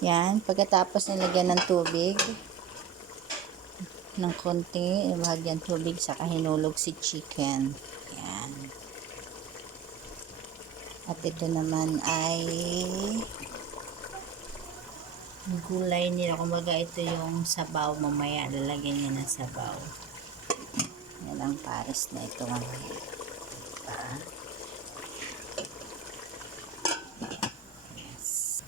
Yan, pagkatapos nilagyan ng tubig, ng konti, bahagyan tubig, saka hinulog si chicken. Yan. At ito naman ay gulay nila. Kumbaga ito yung sabaw mamaya. Lalagyan niya ng sabaw. Yan ang pares na ito mamaya. Diba? Yes.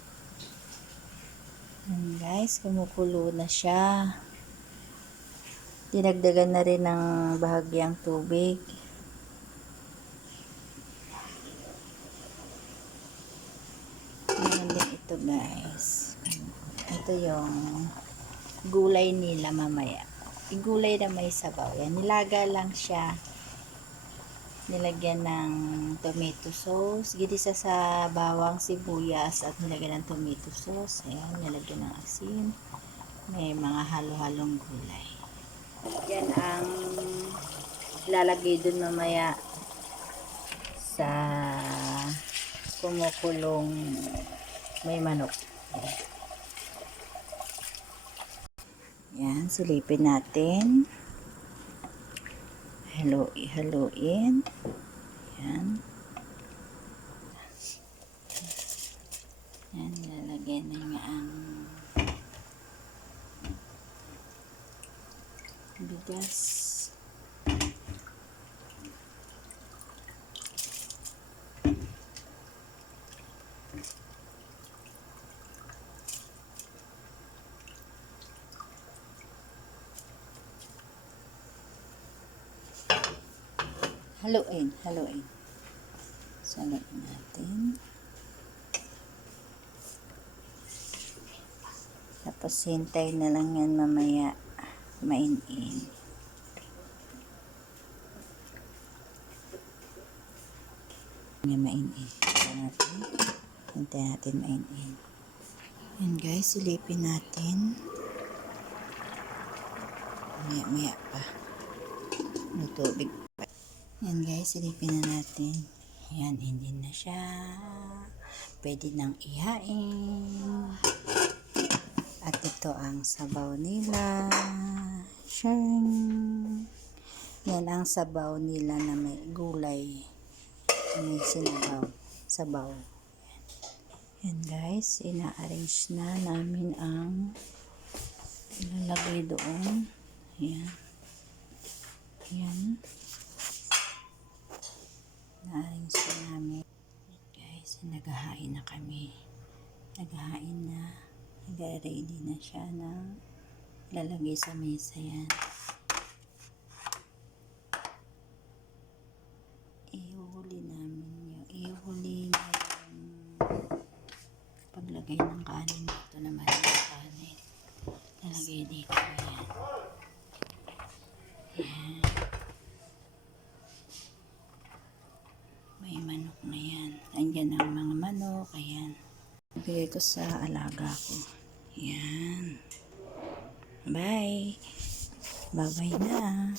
And guys, kumukulo na siya. Dinagdagan na rin ng bahagyang tubig. Yan din ito guys. Ito yung gulay nila mamaya. Gulay na may sabaw. Yan, nilaga lang siya. Nilagyan ng tomato sauce. Ginisa sa bawang, sibuyas at nilagyan ng tomato sauce. Ayan, nilagyan ng asin. May mga halo-halong gulay. Yan ang lalagay dun mamaya sa kumukulong may manok. Yan, silipin natin. Haluin. Yan. Yan, lalagyan na nga ang bigas. Haluin. Saluin natin. Tapos hintay na lang yan mamaya mainin. Hintay natin mainin. Yan guys, silipin natin. Maya pa. May tubig pa. Yan guys, silipin na natin. Yan, hindi na siya. Pwede nang ihain. At ito ang sabaw nila. Shang. Yan ang sabaw nila na may gulay. May sabaw. Yan guys, ina-arrange na namin ang ilalagay doon. Yan. Na-arrange na namin. Guys, naghahain na kami. Nag-ready na siya na lalagay sa mesa yan. Ihuli na yung paglagay ng kanin. Ito naman yung kanin. Nalagay dito. Yan. May manok na yan. Andyan ang mga manok. Ayan. Bigay ko sa alaga ko. Yan. Bye. Bye-bye na.